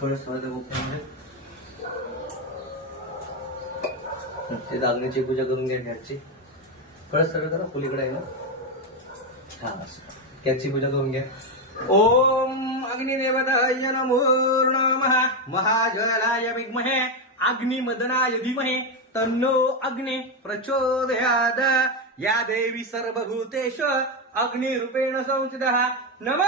थोडं ते अग्नीची पूजा करून घ्या घरची. कळस सगळं करा फुलीकडे आहे ना. हा त्याची पूजा करून घ्या. ओम अग्निदेवताय नमो नमः. महाजलाय विद्महे अग्निमदनाय धीमहि तन्नो अग्ने प्रचोदयात्. या देवी सर्वभूतेषु अग्निरूपेण संस्थितः. नमः.